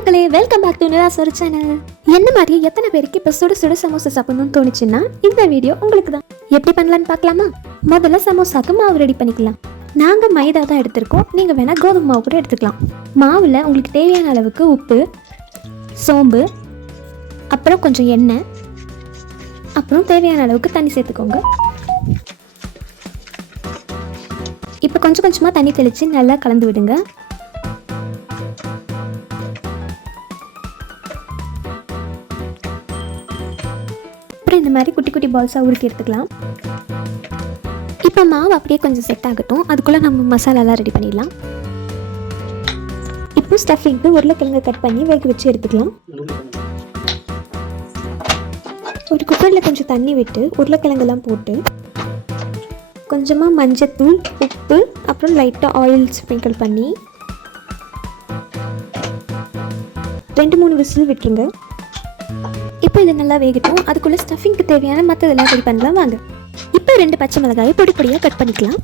மக்களே, welcome back to நிலாசோரு channel. என்ன மாதிரி எத்தனை பேருக்கு இப்போ சுட சுட சமோசா சாப்பிடணும்னு தோணுச்சுன்னா இந்த வீடியோ உங்களுக்கு தான். எப்படி பண்ணலான்னு பார்க்கலாமா? முதல்ல சமோசாக்கு மாவு ரெடி பண்ணிக்கலாம். நாங்கள் மைதா தான் எடுத்திருக்கோம், நீங்கள் வேணால் கோதுமை மாவு கூட எடுத்துக்கலாம். மாவில் உங்களுக்கு தேவையான அளவுக்கு உப்பு, சோம்பு, அப்புறம் கொஞ்சம் எண்ணெய், அப்புறம் தேவையான அளவுக்கு தண்ணி சேர்த்துக்கோங்க. இப்போ கொஞ்சம் கொஞ்சமாக தண்ணி தெளித்து நல்லா கலந்து விடுங்க. அப்புறம் இந்த மாதிரி குட்டி குட்டி பால்ஸாக உருட்டி எடுத்துக்கலாம். இப்போ மாவு அப்படியே கொஞ்சம் செட் ஆகட்டும், அதுக்குள்ளே நம்ம மசாலாலாம் ரெடி பண்ணிடலாம். இப்போ ஸ்டஃபிங்க்கு உருளைக்கிழங்கு கட் பண்ணி வேக வச்சு எடுத்துக்கலாம். ஒரு குக்கரில் கொஞ்சம் தண்ணி விட்டு உருளைக்கிழங்கெல்லாம் போட்டு கொஞ்சமாக மஞ்சத்தூள், உப்பு, அப்புறம் லைட்டாக ஆயில் ஸ்ப்ரிங்கிள் பண்ணி 2-3 விசில் விட்டுருங்க. இப்போ இது நல்லா வேகட்டும், அதுக்குள்ளே ஸ்டஃபிங்க்கு தேவையான மற்றதெல்லாம் ரெடி பண்ணலாம் வாங்க. இப்போ 2 பச்சை மிளகாயை பொடி பொடியாக கட் பண்ணிக்கலாம்.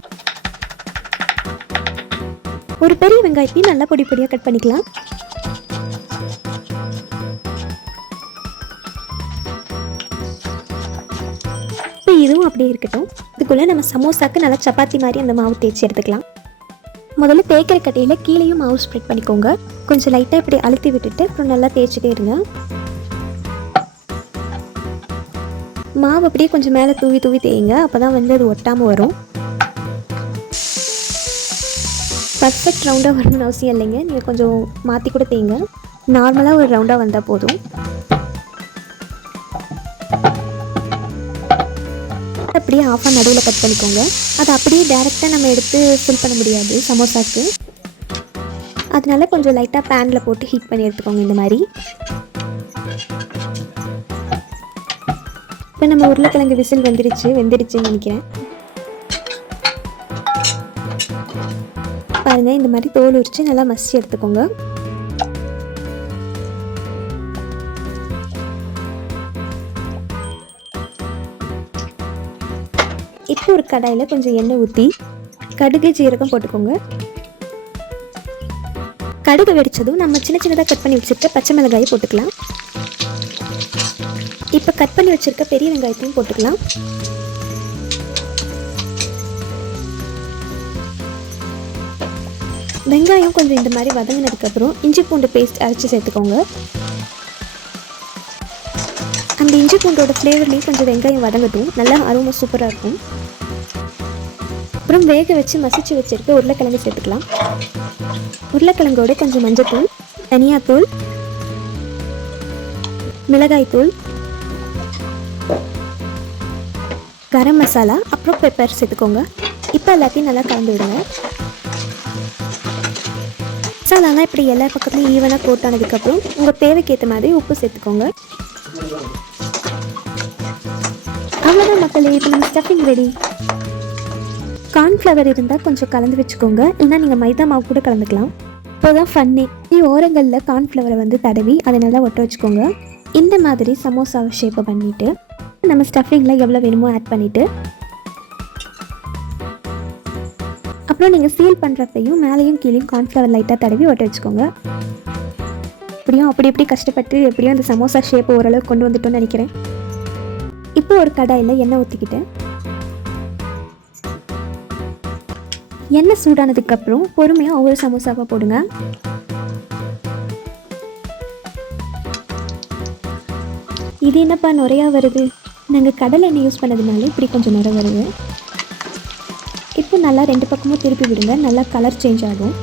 ஒரு பெரிய வெங்காயத்தையும் நல்லா பொடி பொடியாக கட் பண்ணிக்கலாம். இப்போ இதுவும் அப்படியே இருக்கட்டும். இதுக்குள்ளே நம்ம சமோசாக்கு நல்லா சப்பாத்தி மாதிரி அந்த மாவு தேய்ச்சி எடுத்துக்கலாம். முதல்ல தேய்க்கிற கட்டையில் கீழேயும் மாவு ஸ்ப்ரெட் பண்ணிக்கோங்க. கொஞ்சம் லைட்டாக இப்படி அழுத்தி விட்டுட்டு அப்புறம் நல்லா தேய்ச்சிட்டே இருங்க. மாவு அப்படியே கொஞ்சம் மேலே தூவி தூவி தேய்ங்க, அப்போ தான் வந்து அது ஒட்டாமல் வரும். பர்ஃபெக்ட் ரவுண்டாக வரணும்னு அவசியம் இல்லைங்க, நீங்கள் கொஞ்சம் மாற்றி கூட தேய்ங்க. நார்மலாக ஒரு ரவுண்டாக வந்தால் போதும். அப்படியே ஆஃபாக நடுவில் கட் பண்ணிக்கோங்க. அதை அப்படியே டேரெக்டாக நம்ம எடுத்து ஃபில் பண்ண முடியாது சமோசாக்கு, அதனால கொஞ்சம் லைட்டாக பேனில் போட்டு ஹீட் பண்ணி எடுத்துக்கோங்க. இந்த மாதிரி இப்போ நம்ம உருளைக்கிழங்கு விசில் வெந்துடுச்சுன்னு நினைக்கிறேன். பாருங்க, இந்த மாதிரி தோல் உரிச்சு நல்லா மசிச்சு எடுத்துக்கோங்க. இப்போ ஒரு கடாயில் கொஞ்சம் எண்ணெய் ஊற்றி கடுகு, ஜீரகம் போட்டுக்கோங்க. கடுகு வெடிச்சதும் நம்ம சின்ன சின்னதாக கட் பண்ணி வச்சுருக்க பச்சை மிளகாயை போட்டுக்கலாம். இப்போ கட் பண்ணி வச்சுருக்க பெரிய வெங்காயத்தையும் போட்டுக்கலாம். வெங்காயம் கொஞ்சம் இந்த மாதிரி வதங்கினதுக்கப்புறம் இஞ்சி பூண்டு பேஸ்ட் அரைச்சி சேர்த்துக்கோங்க. அந்த இஞ்சி பூண்டோட ஃப்ளேவர்லேயும் கொஞ்சம் வெங்காயம் வதங்கட்டும், நல்லா அரோமா சூப்பராக இருக்கும். அப்புறம் வேக வச்சு மசிச்சு வச்சுருக்க உருளைக்கிழங்கு சேர்த்துக்கலாம். உருளைக்கிழங்கோட கொஞ்சம் மஞ்சத்தூள், தனியாத்தூள், மிளகாய்த்தூள், கரம் மசாலா, அப்புறம் பெப்பர் சேர்த்துக்கோங்க. இப்போ எல்லாத்தையும் நல்லா கலந்து விடுங்க. மசாலாலாம் இப்படி எல்லா பக்கத்துலையும் ஈவனாக கோட் ஆனதுக்கப்புறம் உங்கள் தேவைக்கு ஏற்ற மாதிரி உப்பு சேர்த்துக்கோங்க. அவ்வளோதான் மக்களே, இப்போ நம்ம ஸ்டஃபிங் ரெடி. கார்ன்ஃப்ளவர் இருந்தால் கொஞ்சம் கலந்து வச்சுக்கோங்க, இல்லைனா நீங்கள் மைதா மாவு கூட கலந்துக்கலாம். இப்போதான் ஃபன்னே, ஓரங்களில் கார்ன்ஃப்ளவரை வந்து தடவி அதை நல்லா ஒட்ட வச்சுக்கோங்க. இந்த மாதிரி சமோசாவை ஷேப்பை பண்ணிவிட்டு நம்ம ஸ்டஃபிங்கில் எவ்வளோ வேணுமோ ஆட் பண்ணிவிட்டு அப்புறம் நீங்கள் சீல் பண்ணுறப்பையும் மேலேயும் கீழேயும் கார்ன்ஃப்ளவர் லைட்டாக தடவி ஒட்ட வச்சுக்கோங்க. அப்படி எப்படி கஷ்டப்பட்டு எப்படியும் அந்த சமோசா ஷேப்பை ஓரளவுக்கு கொண்டு வந்துட்டோன்னு நினைக்கிறேன். இப்போ ஒரு கடாயில் எண்ணெய் ஊற்றிக்கிட்டு எண்ணெய் சூடானதுக்கப்புறம் பொறுமையாக ஒவ்வொரு சமோசாவாக போடுங்க. இது என்னப்பா நுரையா வருது? நாங்கள் கடலை எண்ணெய் யூஸ் பண்ணதுனால இப்படி கொஞ்சம் நுரை வருது. இப்போ நல்லா 2 பக்கமும் திருப்பி விடுங்க, நல்லா கலர் சேஞ்ச் ஆகும்.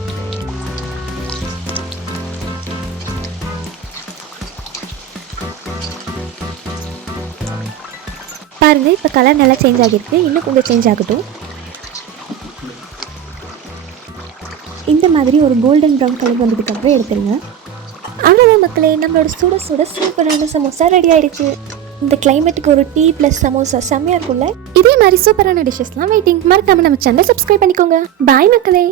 பாருங்க, இப்போ கலர் நல்லா சேஞ்ச் ஆகிருக்கு, இன்னும் கொஞ்சம் சேஞ்ச் ஆகட்டும். இந்த மாதிரி ஒரு கோல்டன் ப்ரௌன் கலர் வந்ததுக்கப்புறம் எடுத்துருங்க. அவ்வளோதான் மக்களே, நம்மளோட சுட சுட சூப்பரான சமோசா ரெடி ஆயிடுச்சு. இந்த கிளைமேட்டுக்கு ஒரு டீ ப்ளஸ் சமோசா செம்மையாக இருக்கும்ல. இதே மாதிரி சூப்பரான டிஷ்ஷஸ்லாம் வெயிட்டிங். மறக்காம நம்ம சேனலை சப்ஸ்கிரைப் பண்ணிக்கோங்க. பாய் மக்களே.